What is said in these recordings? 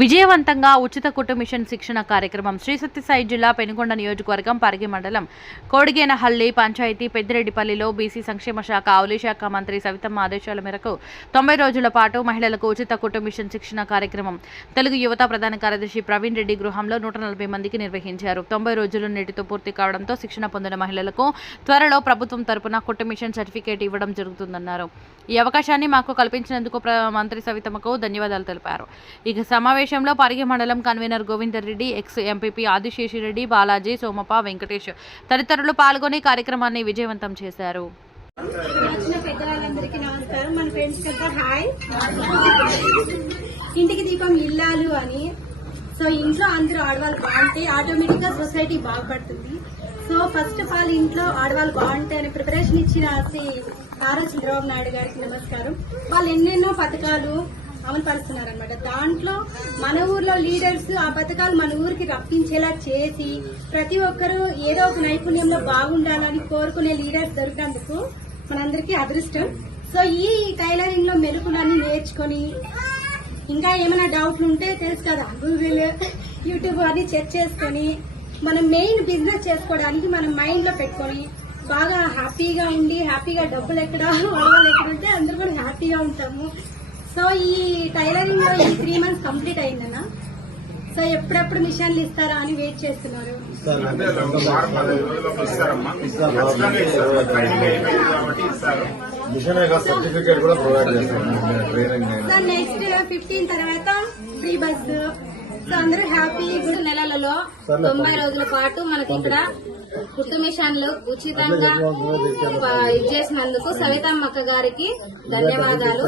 విజయవంతంగా ఉచిత కుట్టు మిషన్ శిక్షణ కార్యక్రమం శ్రీ సత్యసాయి జిల్లా పెనుగొండ నియోజకవర్గం పరిగి మండలం కోడిగేనహల్లి పంచాయతీ పెద్దిరెడ్డిపల్లిలో బీసీ సంక్షేమ శాఖ ఆవులీ శాఖ మంత్రి సవితమ్మ ఆదేశాల మేరకు తొంభై రోజుల పాటు మహిళలకు ఉచిత కుట్టు మిషన్ శిక్షణ కార్యక్రమం తెలుగు యువత ప్రధాన కార్యదర్శి ప్రవీణ్ రెడ్డి గృహంలో నూట నలభై మందికి నిర్వహించారు. తొంభై రోజులు నేటితో పూర్తి కావడంతో శిక్షణ పొందిన మహిళలకు త్వరలో ప్రభుత్వం తరపున కుట్టు మిషన్ సర్టిఫికేట్ ఇవ్వడం జరుగుతుందన్నారు. ఈ అవకాశాన్ని మాకు కల్పించినందుకు మంత్రి సవితమ్మకు ధన్యవాదాలు తెలిపారు. ఇక సమావేశం సమావేశంలో పరిగి మండలం convener Govindar Reddy ex MPP Adisheshireddy Balaji Somappa Venkatesh తదితరులు పాల్గొని కార్యక్రమాన్ని విజయవంతం చేశారు. మన హాయ్. ఇంటికి దీపం ఇల్లాలు అని. సో ఇంట్లో అందరూ ఆడవాళ్ళు బాగుంటే ఆటోమేటిక్గా సొసైటీ బాగుపడుతుంది. సో ఫస్ట్ ఆఫ్ ఆల్ ఇంట్లో ఆడవాళ్ళు బాగుంటే అనే ప్రిపరేషన్ ఇచ్చిన శ్రీ నారా చంద్రబాబు నాయుడు గారికి నమస్కారం. వాళ్ళు ఎన్నెన్నో పథకాలు అమలు పరుస్తున్నారనమాట దాంట్లో మన ఊర్లో లీడర్స్ ఆ పథకాలు మన ఊరికి రప్పించేలా చేసి ప్రతి ఒక్కరూ ఏదో ఒక నైపుణ్యంలో బాగుండాలని కోరుకునే లీడర్స్ దొరికినందుకు మనందరికీ అదృష్టం. సో ఈ టైలరింగ్లో మెరుకులన్నీ నేర్చుకొని ఇంకా ఏమైనా డౌట్లు ఉంటే తెలుసు కదా గూగుల్ యూట్యూబ్ అన్ని చెక్ చేసుకొని మనం మెయిన్ బిజినెస్ చేసుకోవడానికి మనం మైండ్లో పెట్టుకొని బాగా హ్యాపీగా ఉండి హ్యాపీగా డబ్బులు ఎక్కడ వాళ్ళు ఎక్కడ ఉంటే అందరూ కూడా హ్యాపీగా ఉంటాము. సో ఈ టైలరింగ్లో ఈ త్రీ మంత్స్ కంప్లీట్ అయిందన్న. సో ఎప్పుడెప్పుడు మిషన్లు ఇస్తారా అని వెయిట్ చేస్తున్నారు. అంటే ఒక వారం పదిహేను రోజుల్లో ఇస్తారమ్మా. ఖచ్చితంగా ఇస్తారు. ట్రైనింగ్ అయిపోయింది కాబట్టి ఇస్తారు. మిషన్ సర్టిఫికేట్ కూడా ప్రొవైడ్ చేస్తాం ట్రైనింగ్ అయినా సో నెక్స్ట్ ఫిఫ్టీన్ తర్వాత ఫ్రీ బస్ సో అందరూ హ్యాపీ గుడ్ నెలలలో తొంభై రోజుల పాటు మనకి ఇక్కడ కుట్టు మిషన్లు ఉచితంగా ప- ఇచ్చేసినందుకు సవితమ్మ అక్క గారికి ధన్యవాదాలు.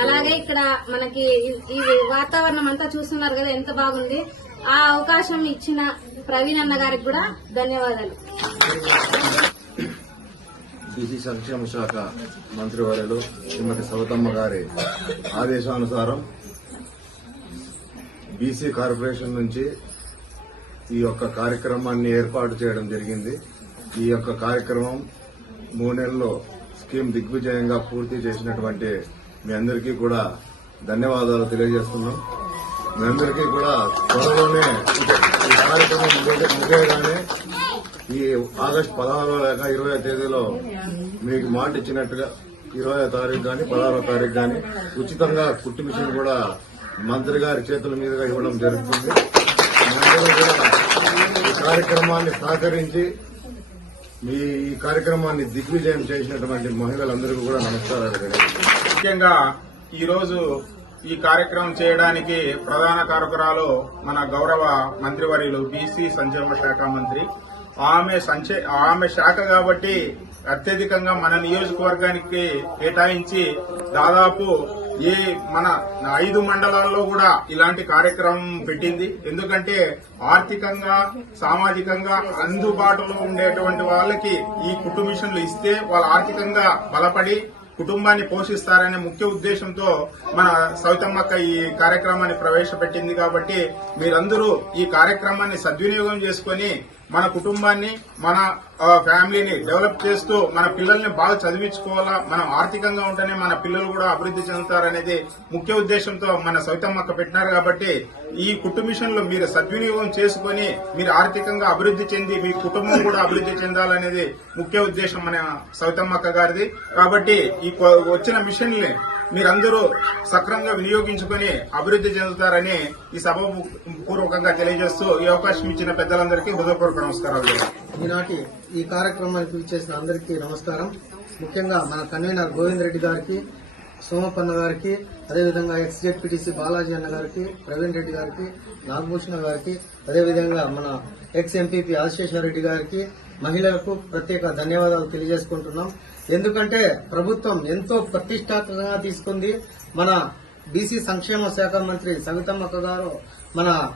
అలాగే ఇక్కడ మనకి ఈ- ఈ వాతావరణం అంతా చూస్తున్నారు కదా ఎంత బాగుంది. ఆ అవకాశం ఇచ్చిన ప్రవీణ్ అన్న గారికి కూడా ధన్యవాదాలు. బీసీ సంక్షేమ శాఖ మంత్రివర్యులు శ్రీమతి సవతమ్మ గారి ఆదేశానుసారం బీసీ కార్పొరేషన్ నుంచి ఈ యొక్క కార్యక్రమాన్ని ఏర్పాటు చేయడం జరిగింది. ఈ యొక్క కార్యక్రమం మూడు నెలల్లో స్కీమ్ దిగ్విజయంగా పూర్తి చేసినటువంటి మీ అందరికీ కూడా ధన్యవాదాలు తెలియజేస్తున్నాం. మీ అందరికీ కూడా త్వరలోనే ఈ కార్యక్రమం ముగియగానే ఈ ఆగస్టు పదహారో లేక ఇరవై తేదీలో మీకు మాట ఇచ్చినట్టుగా ఇరవై తారీఖు కానీ పదహారో తారీఖు కానీ ఉచితంగా కుట్టు మిషన్ కూడా మంత్రి గారి చేతుల మీదుగా ఇవ్వడం జరుగుతుంది. కార్యక్రమాన్ని సహకరించి మీ ఈ కార్యక్రమాన్ని దిగ్విజయం చేసినటువంటి మహిళలందరికీ కూడా నమస్కారాలు ముఖ్యంగా ఈరోజు ఈ కార్యక్రమం చేయడానికి ప్రధాన కారకురాలు మన గౌరవ మంత్రివర్యులు బీసీ సంక్షేమ శాఖ మంత్రి. ఆమె సంచే ఆమె శాఖ కాబట్టి అత్యధికంగా మన నియోజకవర్గానికి కేటాయించి దాదాపు ఏ మన ఐదు మండలాల్లో కూడా ఇలాంటి కార్యక్రమం పెట్టింది. ఎందుకంటే ఆర్థికంగా సామాజికంగా అందుబాటులో ఉండేటువంటి వాళ్ళకి ఈ కుటుంబ మిషన్లు ఇస్తే వాళ్ళు ఆర్థికంగా బలపడి కుటుంబాన్ని పోషిస్తారనే ముఖ్య ఉద్దేశంతో మన సౌతమ్మక్క ఈ కార్యక్రమాన్ని ప్రవేశపెట్టింది కాబట్టి మీరందరూ ఈ కార్యక్రమాన్ని సద్వినియోగం చేసుకొని మన కుటుంబాన్ని మన ఫ్యామిలీని డెవలప్ చేస్తూ మన పిల్లల్ని బాగా చదివించుకోవాలా మనం ఆర్థికంగా ఉంటేనే మన పిల్లలు కూడా అభివృద్ధి చెందుతారనేది ముఖ్య ఉద్దేశంతో మన సవితమ్మక్క పెట్టినారు కాబట్టి ఈ కుటుంబ మిషన్లు మీరు సద్వినియోగం చేసుకొని మీరు ఆర్థికంగా అభివృద్ధి చెంది మీ కుటుంబం కూడా అభివృద్ధి చెందాలనేది ముఖ్య ఉద్దేశం మన సౌతమ్మక్క గారిది. కాబట్టి ఈ కొ- వచ్చిన మిషన్ని మీరందరూ సక్రమంగా వినియోగించుకొని అభివృద్ధి చెందుతారని ఈ సభ పూర్వకంగా తెలియజేస్తూ ఈ అవకాశం ఇచ్చిన పెద్దలందరికీ హృదయపూర్వక నమస్కారాలు. ఈనాటి ఈ కార్యక్రమానికి విచ్చేసిన అందరికీ నమస్కారం. ముఖ్యంగా మన కన్వీనర్ గోవింద్ రెడ్డి గారికి సోమపన్న గారికి అదేవిధంగా ఎక్స్జెడ్పీటీసీ బాలాజీ అన్న గారికి ప్రవీణ్ రెడ్డి గారికి నాగభూషణ గారికి అదేవిధంగా మన ఎక్స్ ఎంపీపీ రెడ్డి గారికి మహిళలకు ప్రత్యేక ధన్యవాదాలు తెలియజేసుకుంటున్నాం. ఎందుకంటే ప్రభుత్వం ఎంతో ప్రతిష్టాత్మకంగా తీసుకుంది. మన బీసీ సంక్షేమ శాఖ మంత్రి సవితమ్మక్క గారు మన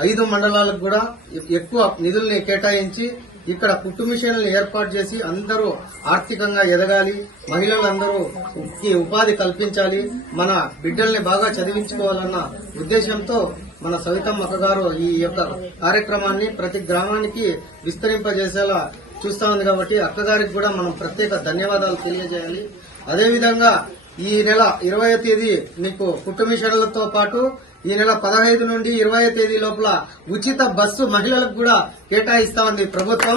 ఐదు మండలాలకు కూడా ఎక్కువ నిధుల్ని కేటాయించి ఇక్కడ కుట్టుమిషన్లు ఏర్పాటు చేసి అందరూ ఆర్థికంగా ఎదగాలి. మహిళలందరూ ఈ ఉపాధి కల్పించాలి. మన బిడ్డల్ని బాగా చదివించుకోవాలన్న ఉద్దేశంతో మన సవితమ్మ అక్క గారు ఈ యొక్క కార్యక్రమాన్ని ప్రతి గ్రామానికి విస్తరింపజేసేలా చూస్తా ఉంది కాబట్టి అక్కగారికి కూడా మనం ప్రత్యేక ధన్యవాదాలు తెలియజేయాలి. అదేవిధంగా ఈ నెల ఇరవై తేదీ మీకు కుటుంబ పాటు ఈ నెల పదహైదు నుండి ఇరవై తేదీ లోపల ఉచిత బస్సు మహిళలకు కూడా కేటాయిస్తా ఉంది ప్రభుత్వం.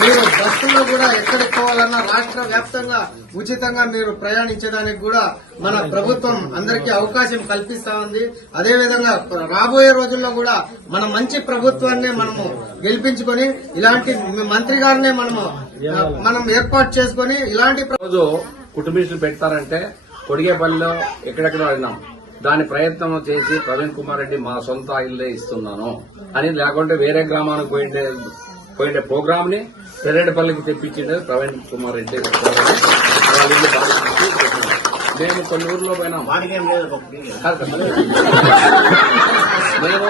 మీరు బస్సులో కూడా ఎక్కడికి పోవాలన్నా రాష్ట్ర వ్యాప్తంగా ఉచితంగా మీరు ప్రయాణించడానికి కూడా మన ప్రభుత్వం అందరికీ అవకాశం కల్పిస్తా ఉంది అదేవిధంగా రాబోయే రోజుల్లో కూడా మన మంచి ప్రభుత్వాన్ని మనము గెలిపించుకొని ఇలాంటి మంత్రి గారినే మనము మనం ఏర్పాటు చేసుకొని ఇలాంటి ప్ర- రోజు కుటుంబీసులు పెడతారంటే కొడిగేపల్లిలో ఎక్కడెక్కడ వెళ్ళినాం దాని ప్రయత్నం చేసి ప్రవీణ్ కుమార్ రెడ్డి మా సొంత ఇల్లే ఇస్తున్నాను అని లేకుంటే వేరే గ్రామానికి పోయిండే పోయిండే ప్రోగ్రామ్ని పెరేడుపల్లికి తెప్పించిండే ప్రవీణ్ కుమార్ రెడ్డి. మేము కొన్ని ఊర్లో పోయినాం. మేము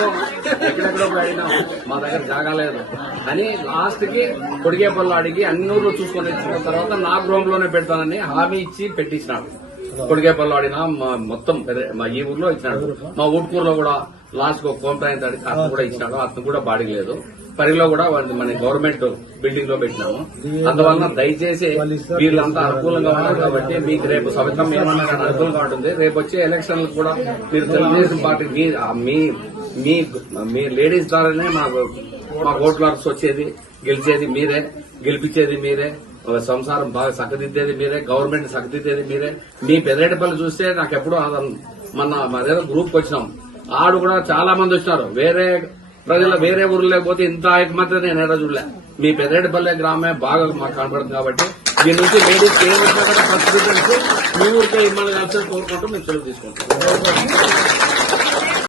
ఎక్కడెక్కడో అడిగినాం మా దగ్గర జాగా లేదు. అని లాస్ట్కి కొడిగేపల్లి అడిగి అన్ని ఊర్లు చూసుకొని వచ్చిన తర్వాత నా గ్రౌండ్లోనే పెడతానని హామీ ఇచ్చి పెట్టించినాడు. కొడిగేపల్లి ఆడినా మా మొత్తం మా ఈ ఊర్లో ఇచ్చినాడు మా ఊట్కూరులో కూడా లాస్ట్ ఒక కోంప్రాయింట్ అడిగి అతను కూడా ఇచ్చినాడు అతను కూడా బాడీ లేదు పరిలో కూడా మన గవర్నమెంట్ బిల్డింగ్లో పెట్టినాము అందువలన దయచేసి వీళ్ళంతా అనుకూలంగా ఉన్నారు కాబట్టి మీకు రేపు సవితం ఏమన్నా అనుకూలంగా ఉంటుంది. రేపు వచ్చే ఎలక్షన్లకు కూడా మీరు తెలుగుదేశం పార్టీ మీ మీ మీ లేడీస్ ద్వారానే మాకు మా ఓట్ల వచ్చేది గెలిచేది మీరే గెలిపించేది మీరే. సంసారం బాగా చక్కదిద్దేది మీరే గవర్నమెంట్ చక్కదిద్దేది మీరే. మీ పెదరేటిపల్లి చూస్తే నాకు ఎప్పుడూ మన మరేదో గ్రూప్ వచ్చినాం. ఆడు కూడా చాలా మంది వచ్చినారు. వేరే ప్రజలు వేరే ఊర్లో లేకపోతే ఇంత ఐకమత్య నేను ఎడ చూడలే. మీ పెదరేటిపల్లె గ్రామే బాగా మాకు కనపడుతుంది కాబట్టి దీని నుంచి లేడీస్ ఏ వచ్చినా కూడా ఫస్ట్ మీ ఊరికే ఇమ్మని కలిసి కోరుకుంటూ మేము చెల్లి తీసుకుంటాం.